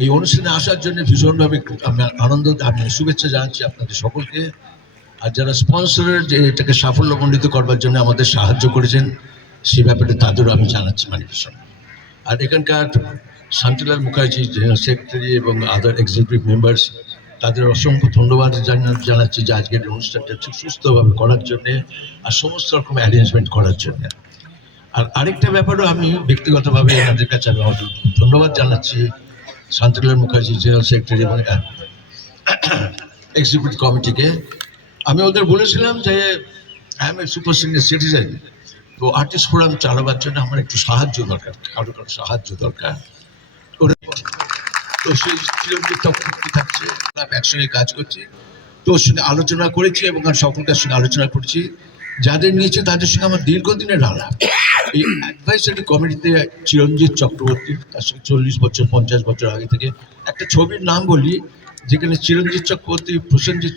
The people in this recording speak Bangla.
এই অনুষ্ঠানে আসার জন্য ভীষণভাবে আমি আনন্দ, আমি শুভেচ্ছা জানাচ্ছি আপনাদের সকলকে। আর যারা স্পন্সরের যে এটাকে সাফল্যমণ্ডিত করবার জন্য আমাদের সাহায্য করেছেন সে ব্যাপারে তাদেরও আমি জানাচ্ছি মানিকেশন আর এখানকার শান্তিলাল মুখার্জি, জেনারেল সেক্রেটারি এবং আদার এক্সিকিউটিভ মেম্বার্স, তাদের অসংখ্য ধন্যবাদ জানা- জানাচ্ছি যে আজকের অনুষ্ঠানটা সুস্থভাবে করার জন্যে আর সমস্ত রকম অ্যারেঞ্জমেন্ট করার জন্যে। আর আরেকটা ব্যাপারও আমি ব্যক্তিগতভাবে এনাদের কাছে আমি ধন্যবাদ জানাচ্ছি। শান্তিলাল মুখার্জি, জেনারেল সেক্রেটারি এবং এক্সিকিউটিভ কমিটিকে আমি ওদের বলেছিলাম যে I am a super senior citizen তো আর্টিস্ট ফোরাম চালাবার জন্য আমার একটু সাহায্য দরকার, কারও কারও সাহায্য দরকার। তো সেই থাকছে একসঙ্গে কাজ করছি। তো সঙ্গে আলোচনা করেছি এবং আর সকলকার সঙ্গে আলোচনা করছি। যাদের নিয়েছে তাদের সঙ্গে আমার দীর্ঘদিনের আলাপ। এই অ্যাডভাইসারি কমিটিতে চিরঞ্জিত চক্রবর্তী তার সঙ্গে চল্লিশ বছর, পঞ্চাশ বছর আগে থেকে একটা ছবির নাম বলি, যেখানে চিরঞ্জিত চক্রবর্তী প্রসেনজিৎ